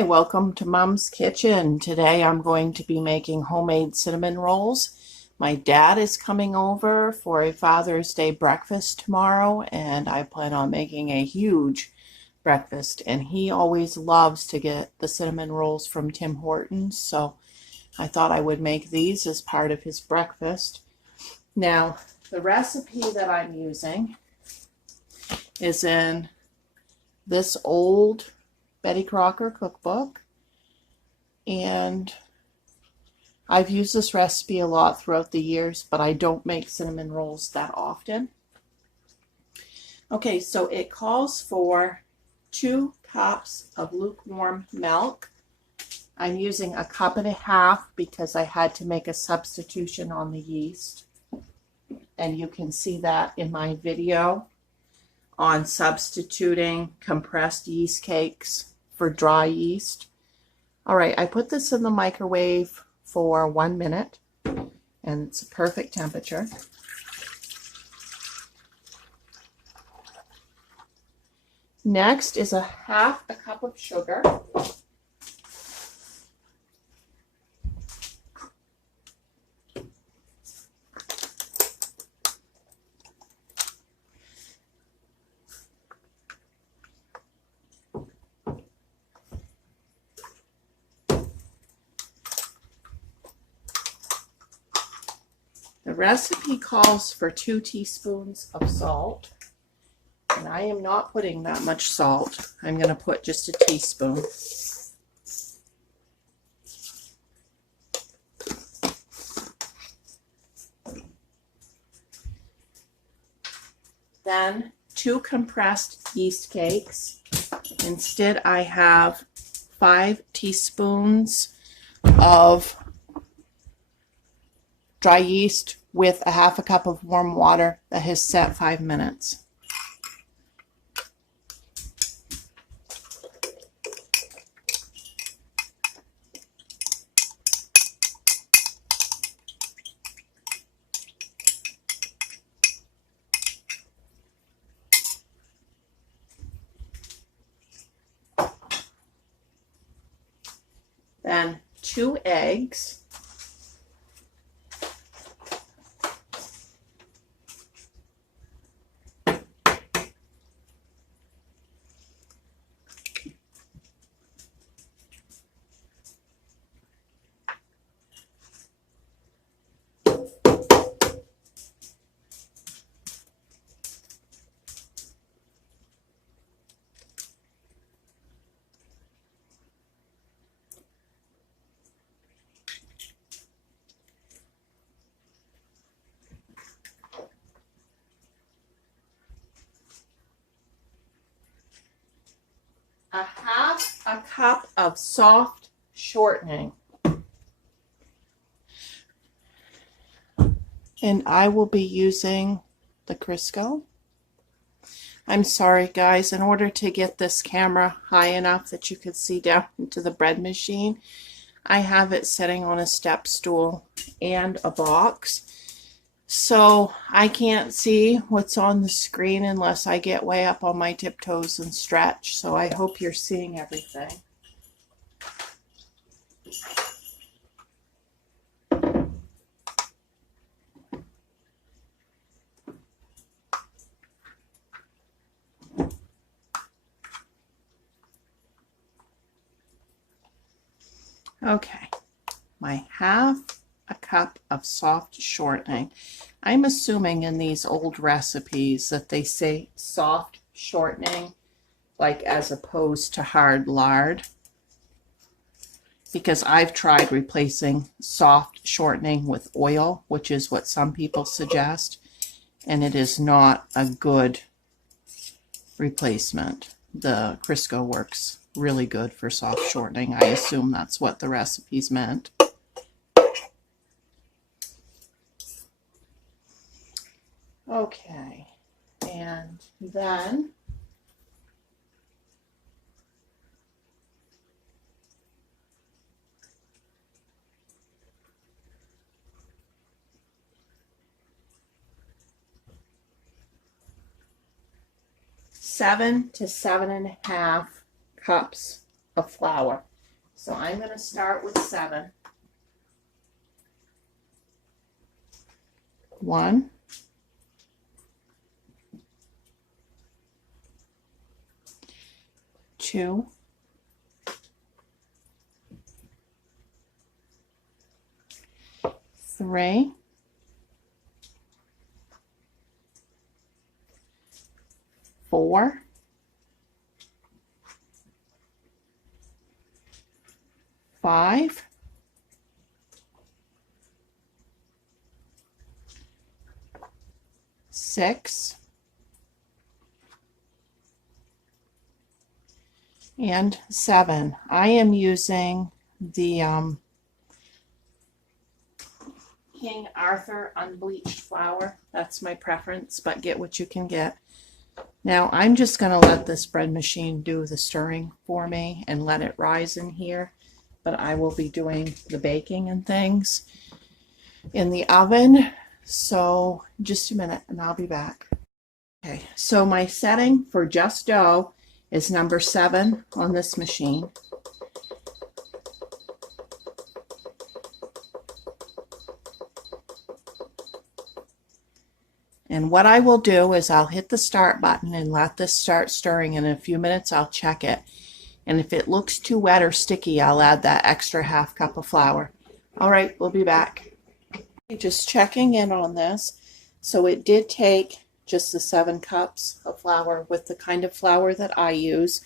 Hi, welcome to Mom's Kitchen. Today I'm going to be making homemade cinnamon rolls. My dad is coming over for a Father's Day breakfast tomorrow, and I plan on making a huge breakfast. And he always loves to get the cinnamon rolls from Tim Hortons, so I thought I would make these as part of his breakfast. Now, the recipe that I'm using is in this old Betty Crocker cookbook, and I've used this recipe a lot throughout the years, but I don't make cinnamon rolls that often. Okay, so it calls for 2 cups of lukewarm milk. I'm using a cup and a half because I had to make a substitution on the yeast, and you can see that in my video on substituting compressed yeast cakes for dry yeast. All right, I put this in the microwave for 1 minute, and it's a perfect temperature. Next is half a cup of sugar. The recipe calls for 2 teaspoons of salt, and I am not putting that much salt. I'm going to put just a teaspoon. Then 2 compressed yeast cakes. Instead, I have 5 teaspoons of dry yeast with a half a cup of warm water that has set 5 minutes. Then 2 eggs. A half a cup of soft shortening. And I will be using the Crisco. I'm sorry guys, in order to get this camera high enough that you could see down into the bread machine, I have it sitting on a step stool and a box. So I can't see what's on the screen unless I get way up on my tiptoes and stretch. So I hope you're seeing everything. Okay, my half a cup of soft shortening. I'm assuming in these old recipes that they say soft shortening, like as opposed to hard lard, because I've tried replacing soft shortening with oil, which is what some people suggest, and it is not a good replacement. The Crisco works really good for soft shortening. I assume that's what the recipes meant. Okay, and then seven to 7.5 cups of flour. So I'm going to start with 7. 1, 2, 3, 4, 5, 6, and 7. I am using the King Arthur unbleached flour. That's my preference, but get what you can get. Now I'm just going to let this bread machine do the stirring for me and let it rise in here, but I will be doing the baking and things in the oven. So just a minute and I'll be back. Okay, so my setting for just dough is number 7 on this machine. And what I will do is I'll hit the start button and let this start stirring. In a few minutes, I'll check it. And if it looks too wet or sticky, I'll add that extra ½ cup of flour. All right, we'll be back. Just checking in on this. So it did take just the 7 cups of flour with the kind of flour that I use.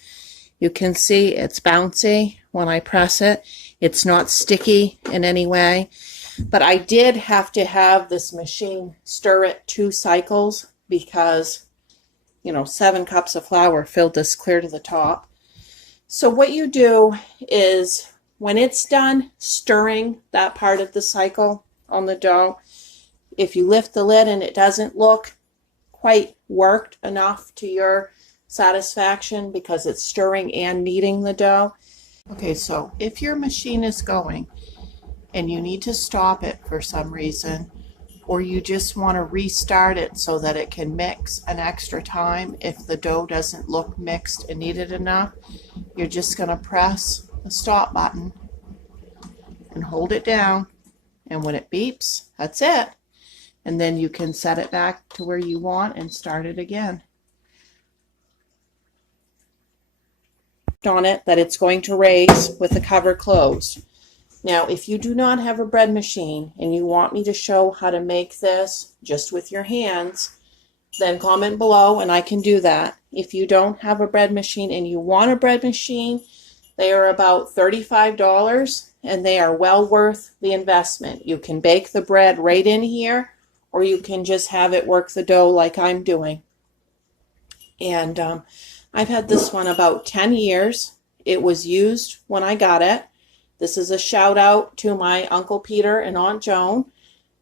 You can see it's bouncy when I press it. It's not sticky in any way. But I did have to have this machine stir it 2 cycles because, 7 cups of flour filled this clear to the top. So what you do is when it's done stirring that part of the cycle on the dough, if you lift the lid and it doesn't look quite worked enough to your satisfaction because it's stirring and kneading the dough. Okay, so if your machine is going and you need to stop it for some reason, or you just want to restart it so that it can mix an extra time if the dough doesn't look mixed and kneaded enough, you're just going to press the stop button and hold it down, and when it beeps, that's it. And then you can set it back to where you want and start it again. On it that it's going to raise with the cover closed. Now, if you do not have a bread machine and you want me to show how to make this just with your hands, then comment below and I can do that. If you don't have a bread machine and you want a bread machine, they are about $35 and they are well worth the investment. You can bake the bread right in here, or you can just have it work the dough like I'm doing. And I've had this one about 10 years. It was used when I got it. This is a shout out to my Uncle Peter and Aunt Joan.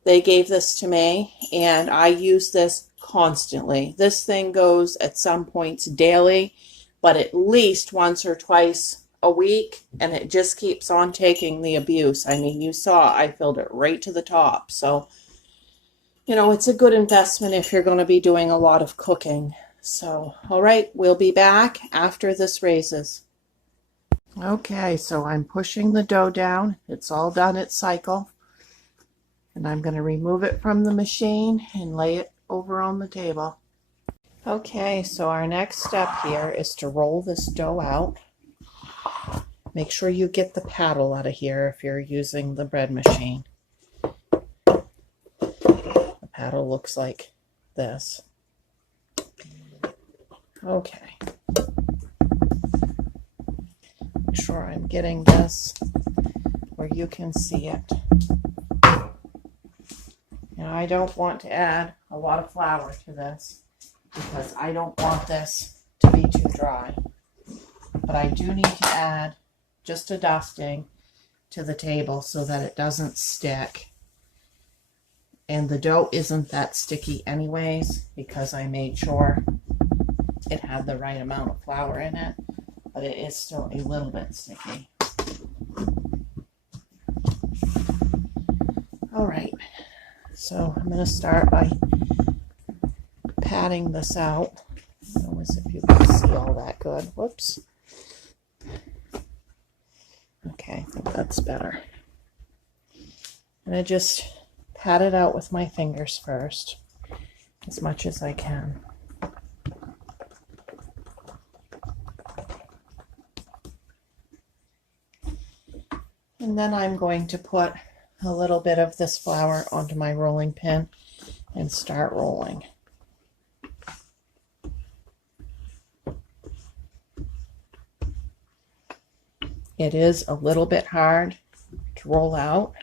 They gave this to me and I use this constantly. This thing goes at some points daily, but at least once or twice a week, and it just keeps on taking the abuse. I mean, you saw I filled it right to the top. So, it's a good investment if you're going to be doing a lot of cooking. So, all right, we'll be back after this raises. Okay, so I'm pushing the dough down. It's all done its cycle. And I'm going to remove it from the machine and lay it over on the table. Okay, so our next step here is to roll this dough out. Make sure you get the paddle out of here if you're using the bread machine. The paddle looks like this. Okay. Make sure I'm getting this where you can see it. Now I don't want to add a lot of flour to this because I don't want this to be too dry. But I do need to add just a dusting to the table so that it doesn't stick. And the dough isn't that sticky anyways because I made sure it had the right amount of flour in it. But it is still a little bit sticky. All right, so I'm going to start by patting this out. I don't know if you can see all that good. Whoops. Okay. That's better. And I just pat it out with my fingers first, as much as I can. And then I'm going to put a little bit of this flour onto my rolling pin and start rolling. It is a little bit hard to roll out.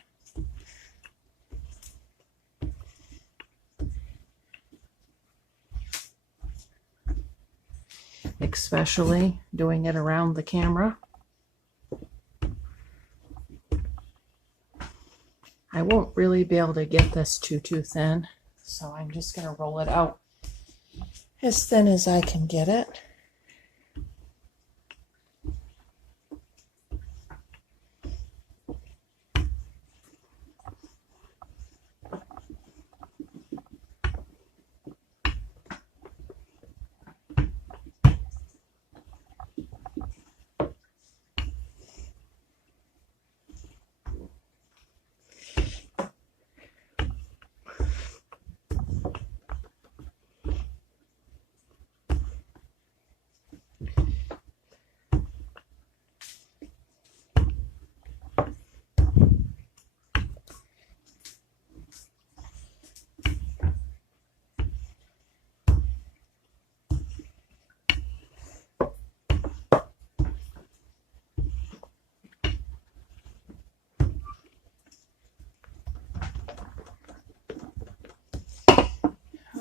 Especially doing it around the camera. I won't really be able to get this too thin, so I'm just going to roll it out as thin as I can get it.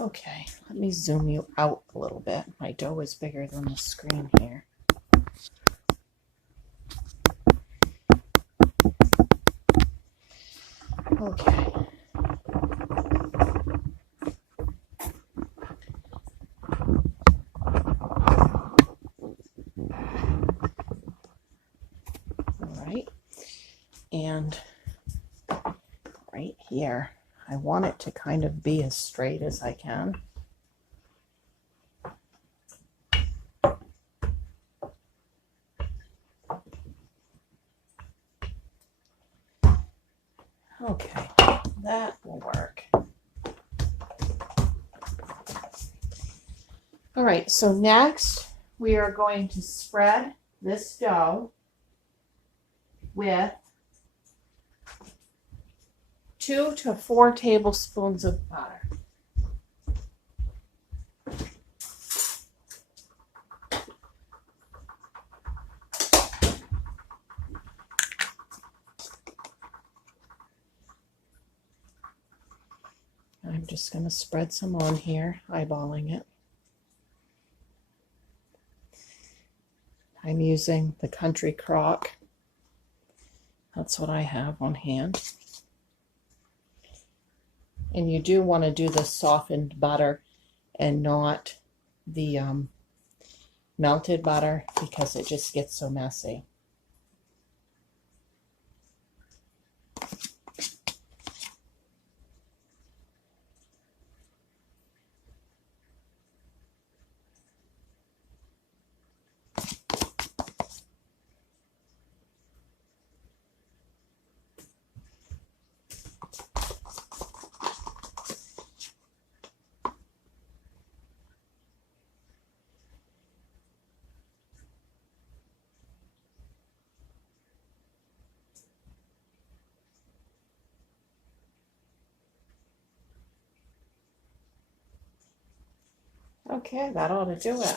Okay, let me zoom you out a little bit. My dough is bigger than the screen here. Okay. All right. And right here, I want it to kind of be as straight as I can. Okay, that will work. All right, so next we are going to spread this dough with 2 to 4 tablespoons of butter. I'm just going to spread some on here, eyeballing it. I'm using the Country Crock. That's what I have on hand. And you do want to do the softened butter and not the melted butter because it just gets so messy. Okay, that ought to do it.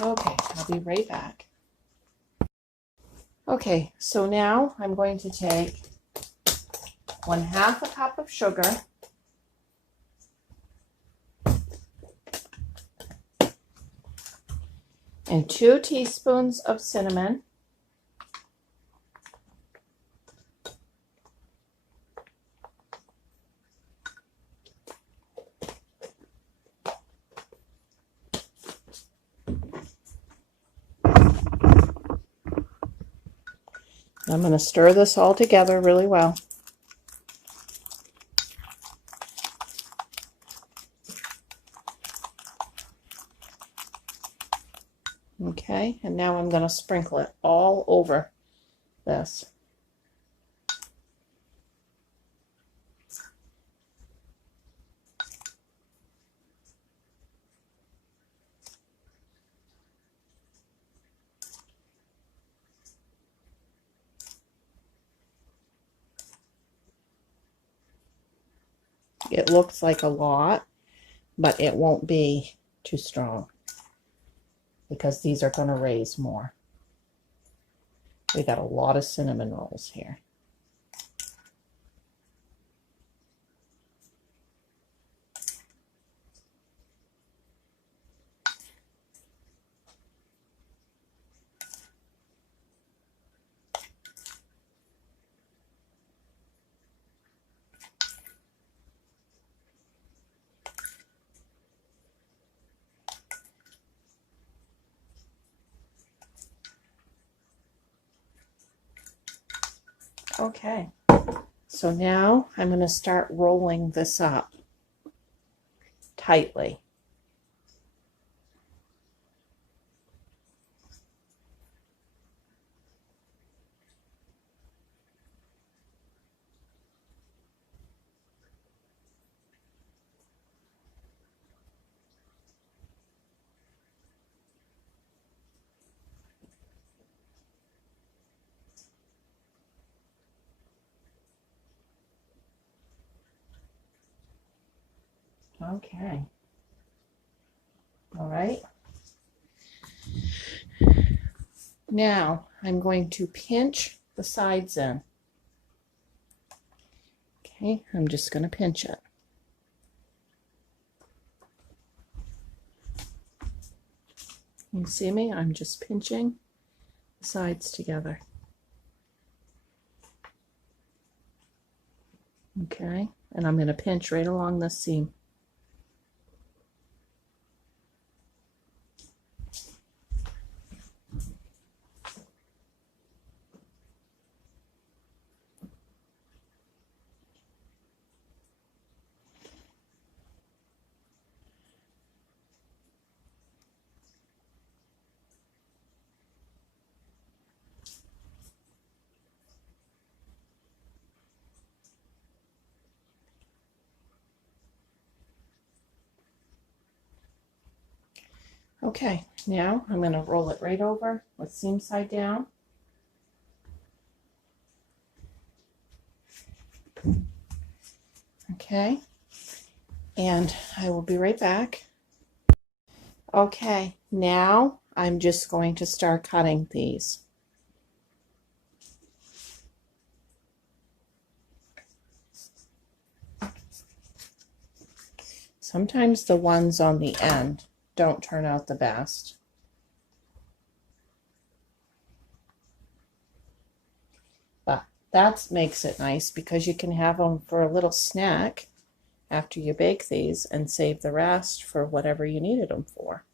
Okay, I'll be right back. Okay, so now I'm going to take 1/2 cup of sugar, and 2 teaspoons of cinnamon, I'm going to stir this all together really well. Okay, and now I'm going to sprinkle it all over this. It looks like a lot, but it won't be too strong because these are going to raise more. We got a lot of cinnamon rolls here. Okay, so now I'm going to start rolling this up tightly. Okay. All right. Now I'm going to pinch the sides in. Okay, I'm just going to pinch it. You see me? I'm just pinching the sides together. Okay, and I'm going to pinch right along this seam. Okay, now I'm going to roll it right over with seam side down. Okay, and I will be right back. Okay, now I'm just going to start cutting these. Sometimes the ones on the end don't turn out the best. But that makes it nice because you can have them for a little snack after you bake these and save the rest for whatever you needed them for.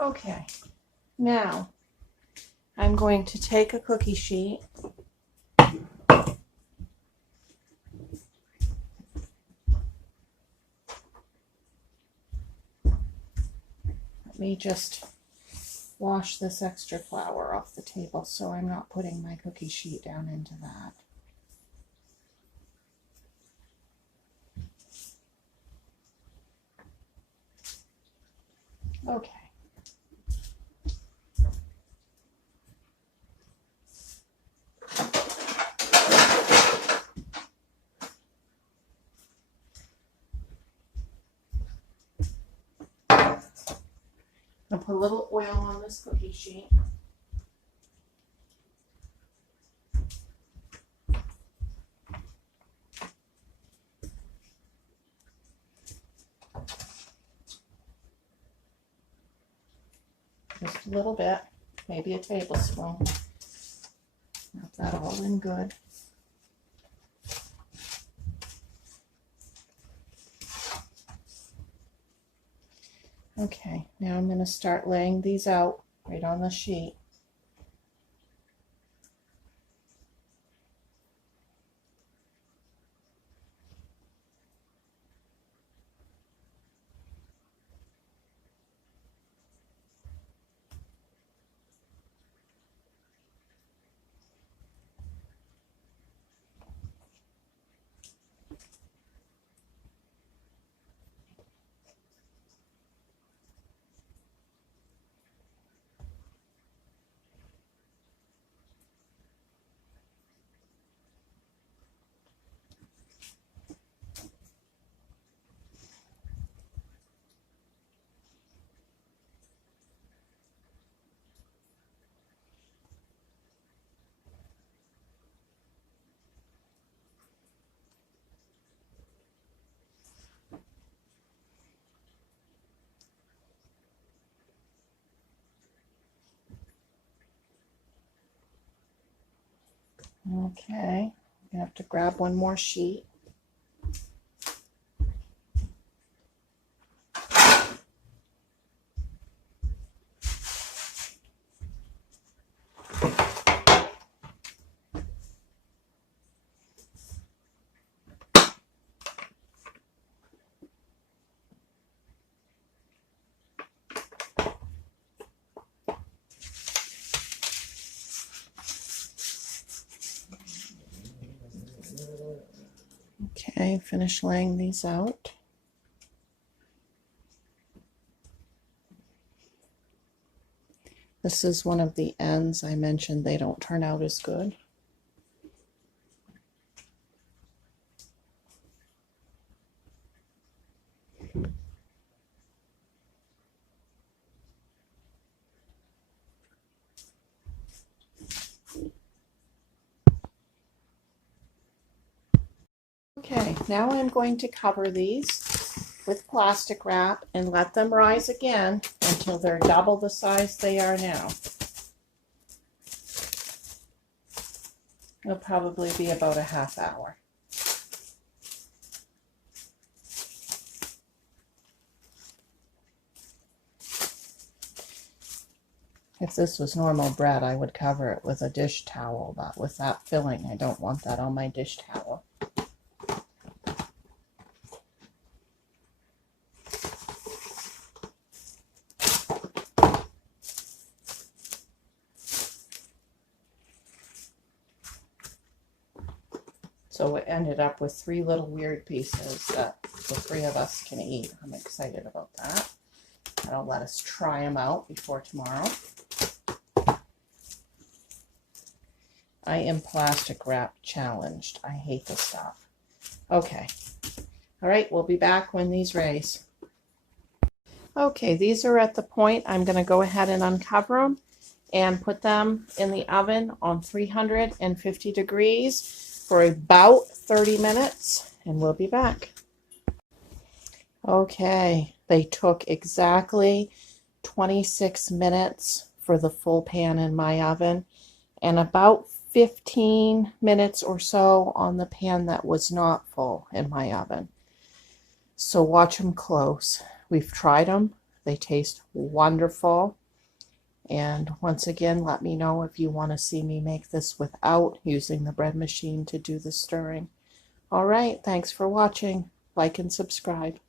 Okay, now I'm going to take a cookie sheet . Let me just wash this extra flour off the table so I'm not putting my cookie sheet down into that. Okay. I'll put a little oil on this cookie sheet. Just a little bit, maybe a tablespoon. Wrap that all in good. Okay, now I'm going to start laying these out right on the sheet. Okay, I have to grab one more sheet. Okay, finish laying these out. This is one of the ends I mentioned they don't turn out as good. Okay, now I'm going to cover these with plastic wrap and let them rise again until they're double the size they are now. It'll probably be about a half hour. If this was normal bread, I would cover it with a dish towel, but with that filling, I don't want that on my dish towel. So it ended up with 3 little weird pieces that the 3 of us can eat. I'm excited about that. That'll let us try them out before tomorrow. I am plastic wrap challenged. I hate this stuff. Okay. All right, we'll be back when these raise. Okay, these are at the point I'm going to go ahead and uncover them and put them in the oven on 350 degrees for about 30 minutes, and we'll be back. Okay, they took exactly 26 minutes for the full pan in my oven and about 15 minutes or so on the pan that was not full in my oven. So watch them close. We've tried them. They taste wonderful. And once again, let me know if you want to see me make this without using the bread machine to do the stirring. All right, thanks for watching. Like and subscribe.